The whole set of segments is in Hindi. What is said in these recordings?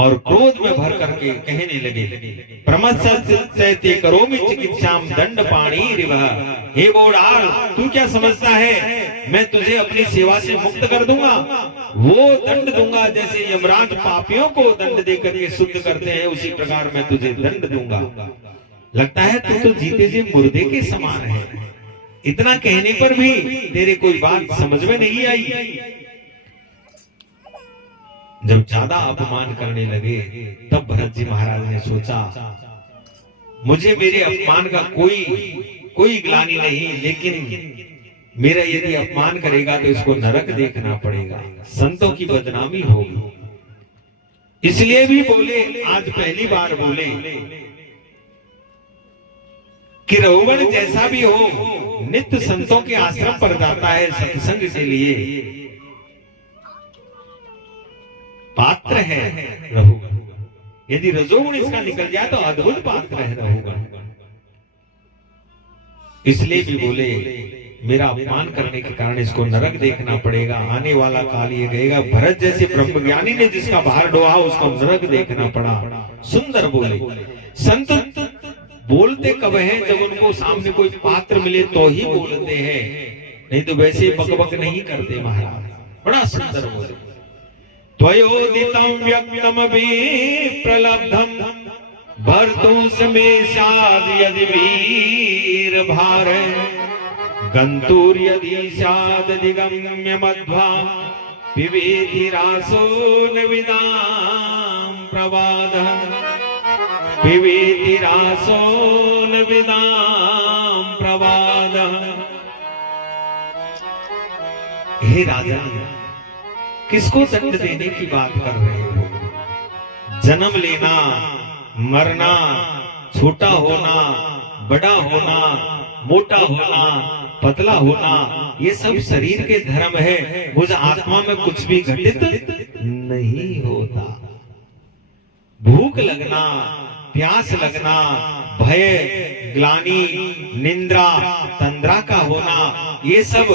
और क्रोध में भर करके कहने लगे, प्रमत्सते करोमि चिकित्साम दंड पाणी रिवह। हे बोड़ाल, तू क्या समझता है मैं तुझे अपनी सेवा से मुक्त कर दूंगा? वो दंड दूंगा जैसे यमराज पापियों को दंड दे करके शुद्ध करते हैं, उसी प्रकार मैं तुझे दंड दूंगा। लगता है तू तो जीते जी मुर्दे के समान है। इतना कहने पर भी तेरे कोई बात समझ में नहीं आई। जब ज्यादा अपमान करने लगे तब भरत जी महाराज ने सोचा, मुझे मेरे अपमान का कोई ग्लानि नहीं, लेकिन मेरा यदि अपमान करेगा तो इसको नरक देखना पड़ेगा, संतों की बदनामी होगी। इसलिए भी बोले, आज पहली बार बोले कि रघुगण जैसा भी हो नित्य संतों के आश्रम पर जाता है सत्संग के लिए, पात्र है रघुगण। यदि रजोगुण इसका निकल जाए तो अद्भुत पात्र है रघुगण। इसलिए भी बोले, मेरा अपमान करने के कारण इसको नरक देखना पड़ेगा, आने वाला काल ये गएगा। भरत जैसे ब्रह्मज्ञानी ने जिसका बाहर डोहा उसको नरक देखना पड़ा। सुंदर बोले। संत बोलते कब हैं? जब उनको सामने कोई पात्र मिले तो ही बोलते हैं, नहीं तो वैसे बकबक नहीं करते महाराज। बड़ा सुंदर बोले। त्वयोदितं व्यक्तमपि प्रलब्धं भर्तुं समेषाद् यदि वीर भार गन्तुर्यदि स्याद् दिगम्य मध्वा पिबेति रासो न विदां प्रवादः पिबेति रासो न विदां प्रवादः। हे राजा, किसको दंड देने की बात कर रहे हो? जन्म लेना, मरना, छोटा होना, बड़ा होना, मोटा होना, पतला होना, ये सब शरीर के धर्म है। मुझ आत्मा में कुछ भी घटित नहीं होता। भूख लगना, प्यास लगना, भय, ग्लानि, निंद्रा, तंद्रा का होना, ये सब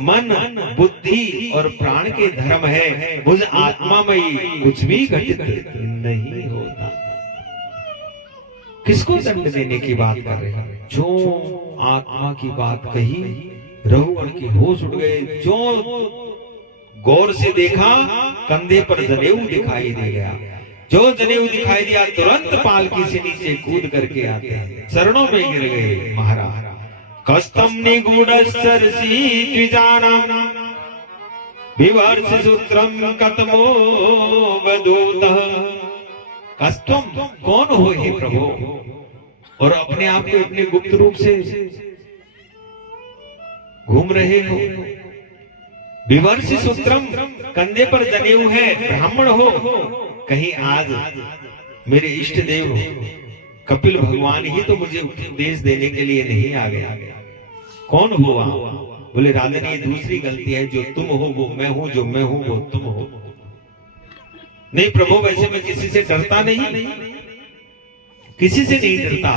मन, बुद्धि और प्राण के धर्म है। मुझ आत्मा में कुछ भी घटित नहीं होता। किसको दंड देने की बात कर रहे हैं? जो आत्मा की बात कही, रघुगण की होश उड़ गए। जो गौर से देखा, कंधे पर जनेऊ दिखाई दे गया। जो जनेऊ दिखाई दिया, तुरंत पालकी से नीचे कूद करके आते हैं, चरणों में गिर गए। महाराज, कस्तम निगूढ़श्चरसी द्विजानां विवर्ष सूत्रम कतमो वदूतः। कस्तम, कौन हो हे प्रभु? और अपने आप को अपने गुप्त रूप से घूम रहे हो। विवर्ष सूत्रम, कंधे पर जनेऊ है, ब्राह्मण हो। कहीं आज मेरे इष्ट देव कपिल भगवान ही तो मुझे उपदेश देने के लिए नहीं आ गया? कौन हो आप? बोले, राजन ये दूसरी गलती है। जो तुम हो वो मैं हूं, जो मैं हूं वो तुम हो। नहीं प्रभु, वैसे मैं किसी से डरता नहीं, किसी से नहीं डरता,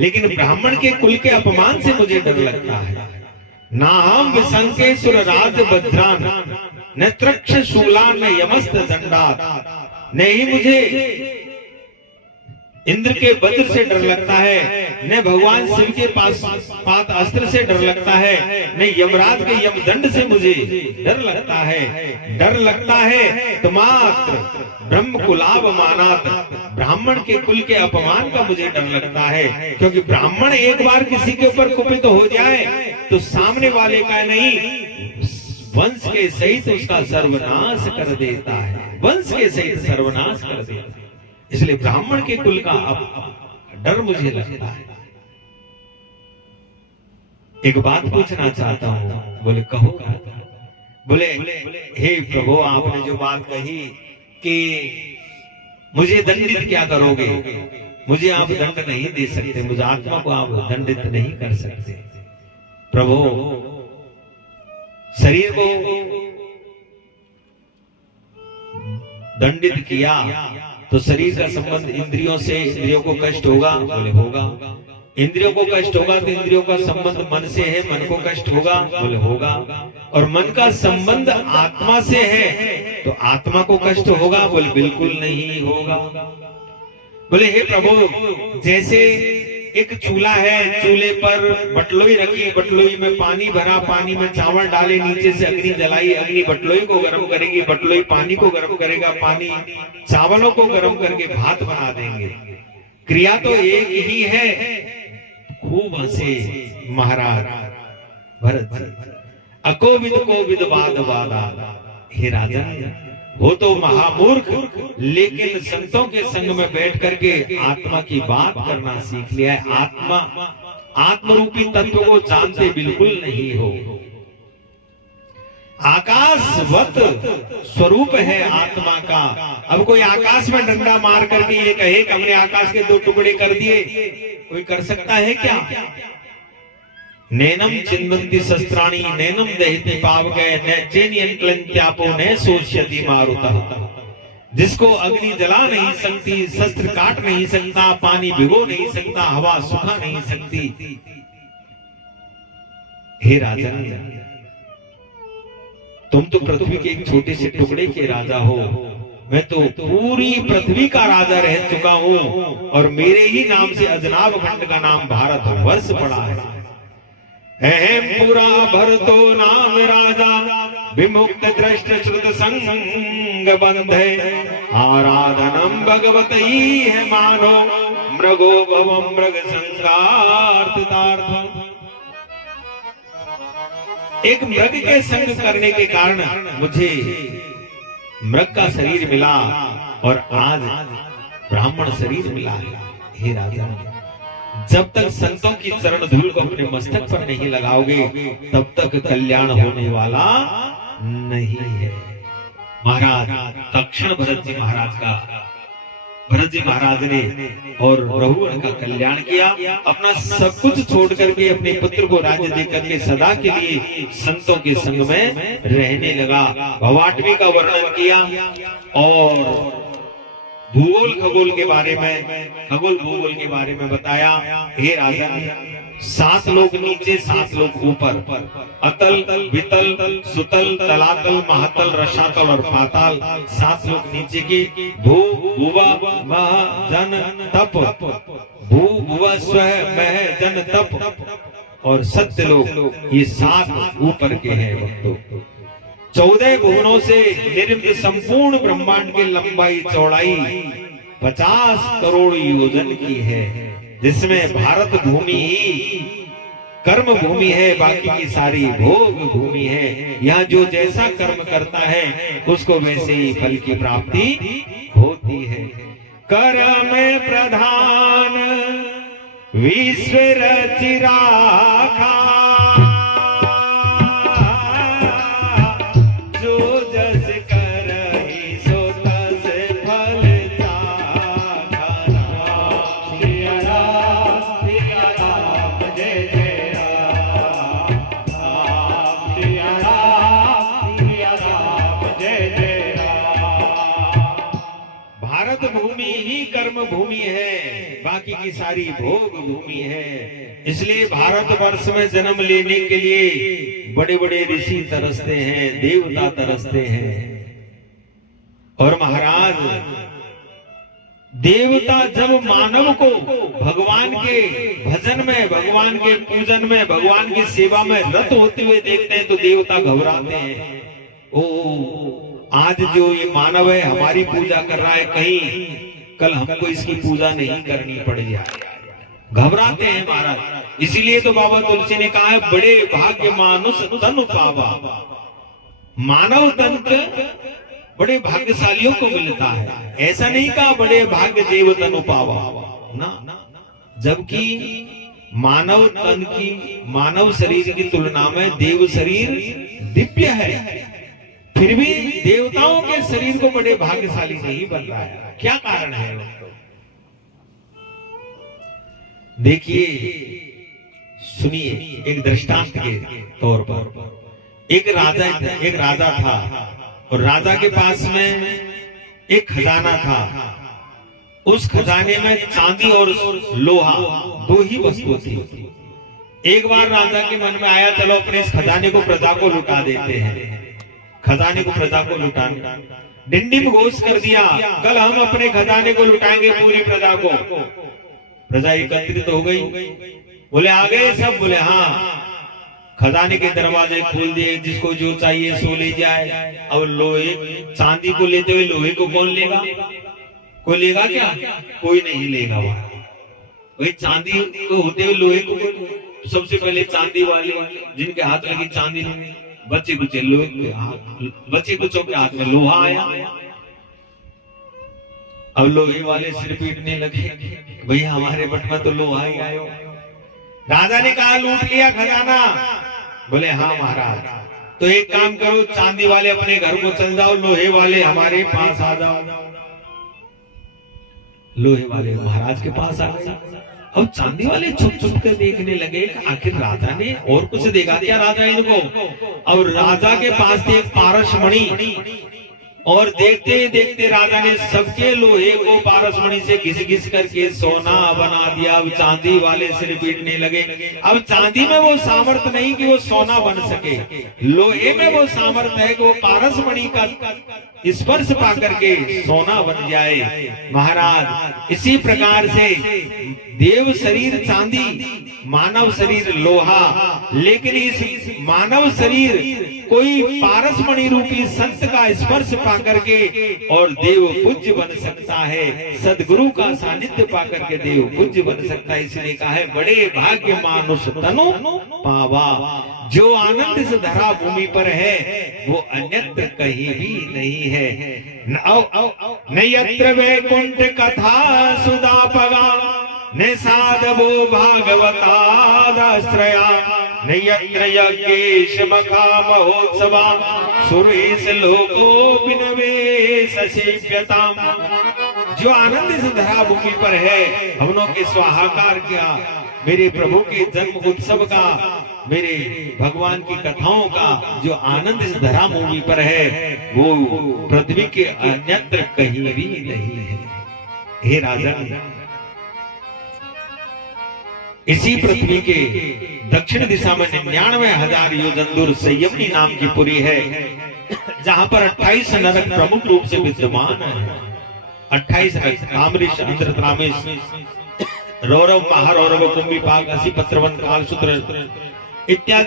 लेकिन ब्राह्मण के कुल के अपमान से मुझे डर लगता है। नाहम विसंके सुरराज भद्रान न त्रक्ष शूलान न यमस्त दंडात। नहीं मुझे इंद्र के वज्र से डर लगता है, न भगवान शिव के पात अस्त्र से डर लगता है, न यमराज के यमदंड से मुझे डर लगता है। डर लगता है तो मात्र ब्रह्म कुलाभ मानात, ब्राह्मण के कुल के अपमान का मुझे डर लगता है। क्योंकि ब्राह्मण एक बार किसी के ऊपर कुपित हो जाए तो सामने वाले का नहीं, वंश के सहित उसका सर्वनाश कर देता है। वंश के सहित सर्वनाश कर देता है। इसलिए ब्राह्मण के कुल का डर मुझे लगता है। एक बात पूछना चाहता हूं। बोले, कहो। बोले, हे प्रभु, आपने जो बात कही कि मुझे दंडित क्या करोगे? मुझे आप दंड नहीं दे सकते, मुझे आत्मा को आप दंडित नहीं कर सकते। प्रभु, शरीर को दंडित किया तो शरीर का संबंध इंद्रियों से, इंद्रियों को कष्ट होगा? बोले होगा। इंद्रियों को कष्ट होगा तो इंद्रियों का संबंध मन से है, मन को कष्ट होगा, बोले होगा। और मन का संबंध आत्मा से है तो आत्मा को कष्ट होगा, बोले बिल्कुल नहीं होगा। बोले हे प्रभु, जैसे एक चूल्हा है, चूल्हे पर बटलोई रखी, बटलोई में पानी भरा, पानी में चावल डाले, नीचे से अग्नि जलाई, अग्नि बटलोई को गर्म करेगी, बटलोई पानी को गर्म करेगा, पानी चावलों को गर्म करके भात बना देंगे। क्रिया तो एक ही है। खूब हंसे महाराज भरत जी, अकोविद कोविद वाद वादा। हे राजन, वो तो महामूर्ख, लेकिन संतों के संग में बैठ करके आत्मा की बात करना सीख लिया है। आत्मरूपी तत्व को जानते बिल्कुल नहीं हो। आकाशवत स्वरूप है आत्मा का। अब कोई आकाश में डंडा मार करके ये कहे कि हमने आकाश के 2 टुकड़े कर दिए, कोई कर सकता है क्या? नैनम चिन्वन्ति शस्त्राणि नैनम दहति पावकै नैचेनियन क्लन्त्यापो न सोष्यति मारुतः। जिसको अग्नि जला नहीं सकती, शस्त्र काट नहीं सकता, पानी भिगो नहीं सकता, हवा सुखा नहीं सकती। हे राजन, तुम तो पृथ्वी के एक छोटे से टुकड़े के राजा हो, मैं तो पूरी पृथ्वी का राजा रह चुका हूं और मेरे ही नाम से अजनाब खंड का नाम भारतवर्ष पड़ा है। अहम पुरा भरतो नाम राजा, विमुक्त दृष्ट श्रुत संग बंधे, आराधनम भगवत ही है मानो, मृगो भवम मृग संगार्थ। एक मृग के संग करने के कारण मुझे मृग का शरीर मिला और आज ब्राह्मण शरीर मिला है। हे राजा, जब तक संतों की चरण धूल को अपने मस्तक पर नहीं लगाओगे तब तक कल्याण होने वाला नहीं है। महाराज तक्षण भरत जी महाराज ने और रघुवर का कल्याण किया। अपना सब कुछ छोड़ करके अपने पुत्र को राज्य देकर के सदा के लिए संतों के संग में रहने लगा। भवाटवी का वर्णन किया और भूगोल खगोल के बारे में, खगोल भूगोल के बारे में बताया। हे राजन, 7 लोग नीचे 7 लोग ऊपर, अतल वितल सुतल तलातल महातल रसातल और पाताल। 7 लोग नीचे के भू भुवा मह जन तप, भू भुवा स्व मह जन तप और सत्य लोग, ये 7 ऊपर के हैं भक्तों। 14 भुवनों से निर्मित संपूर्ण ब्रह्मांड की लंबाई चौड़ाई 50 करोड़ योजन की है, जिसमें भारत भूमि ही कर्म भूमि है, बाकी की सारी भोग भूमि है। यहाँ जो जैसा कर्म करता है उसको वैसे ही फल की प्राप्ति होती है। कर्म प्रधान विश्व रचि राखा, भूमि है, बाकी की सारी भोग भूमि है। इसलिए भारतवर्ष में जन्म लेने के लिए बड़े बड़े ऋषि तरसते हैं, देवता तरसते हैं। और महाराज, देवता जब मानव को भगवान के भजन में, भगवान के पूजन में, भगवान की सेवा में रत होते हुए देखते हैं तो देवता घबराते हैं। ओ, आज जो ये मानव है हमारी पूजा कर रहा है, कहीं कल हमको इसकी पूजा नहीं करनी पड़ जाए, घबराते हैं महाराज। इसीलिए तो बाबा तुलसी ने कहा है, बड़े भाग्य मानुष तन पावा। मानव तन बड़े भाग्यशालियों को मिलता है, ऐसा नहीं कहा बड़े भाग्य देव तनु पावा ना। जबकि मानव तन की, मानव शरीर की तुलना में देव शरीर दिव्य है, फिर भी देवताओं के शरीर को बड़े भाग्यशाली नहीं बन रहा है। क्या कारण है? देखिए, सुनिए, एक दृष्टांत के तौर पर एक राजा था और राजा के पास में एक खजाना था। उस खजाने में चांदी और लोहा दो ही वस्तु थी। एक बार राजा के मन में आया, चलो अपने इस खजाने को प्रजा को लुटा देते हैं, खजाने को प्रजा को लुटाने, डिंडिम घोष कर दिया, कल हम अपने खजाने को लुटाएंगे पूरी प्रजा को। प्रजा एकत्रित हो गई, बोले आ गए सब, बोले हाँ। खजाने के दरवाजे खोल दिए, जिसको जो चाहिए सो ले जाए। अब लोहे चांदी को लेते हुए लोहे को कौन लेगा? कोई लेगा क्या? कोई नहीं लेगा। वही चांदी को होते हुए लोहे को सबसे पहले चांदी वाले जिनके हाथ लगी चांदी, बच्चे कुचे लोहे के हाथ, बच्चे कुचों के हाथ में लोहा आया। अब लोहे वाले सिर पीटने लगे, भैया हमारे पट में तो लोहा ही आयो। राजा ने कहा लूट लिया खजाना? बोले हाँ महाराज। तो एक काम करो, चांदी वाले अपने घर को चल जाओ, लोहे वाले हमारे पास आ जाओ। लोहे वाले महाराज के पास आ गए। अब चांदी वाले छुप छुप कर देखने लगे, आखिर राजा ने और कुछ देखा क्या राजा इनको? अब राजा के पास थी एक पारसमणि, और देखते देखते राजा ने सबके लोहे को पारसमणि से घिस घिस करके सोना बना दिया। अब चांदी वाले सिर पीटने लगे। अब चांदी में वो सामर्थ्य नहीं कि वो सोना बन सके, लोहे में वो सामर्थ्य है कि वो पारसमणि का स्पर्श पा करके सोना बन जाए। महाराज इसी प्रकार से देव शरीर चांदी, मानव शरीर लोहा, लेकिन इस मानव शरीर कोई पारसमणि रूपी संत का स्पर्श पा करके और देव पूज्य बन सकता है, सदगुरु का सानिध्य पा करके देव पूज्य बन सकता है। इसलिए कहा है बड़े भाग्य मानुष तनु पावा, जो आनंद इस धरा भूमि पर है वो अन्यत्र कहीं भी नहीं है। न यत्र वैकुंठ कथा सुधा पगा, न साधवो भागवतादाश्रया, न यत्र यज्ञेश मखा महोत्सवा, सुरेश लोको बिनवे ससेव्यताम। जो आनंद इस धरा भूमि पर है, हमनों के स्वाहाकार किया, मेरे प्रभु के जन्म उत्सव का, मेरे भगवान की कथाओं का जो आनंद इस धरा भूमि पर है वो पृथ्वी के अन्यत्र कहीं भी नहीं है। हे राजन, इसी पृथ्वी के दक्षिण दिशा में 99,000 योजन दूर संयमनी नाम की पुरी है, जहां पर 28 नरक प्रमुख रूप से विद्यमान है। 28 कामरीश, अंधत्रामेश, रौरव, महारौरव, कुंभीपाक, असी, पत्रवन, कालसूत्र इत्यादि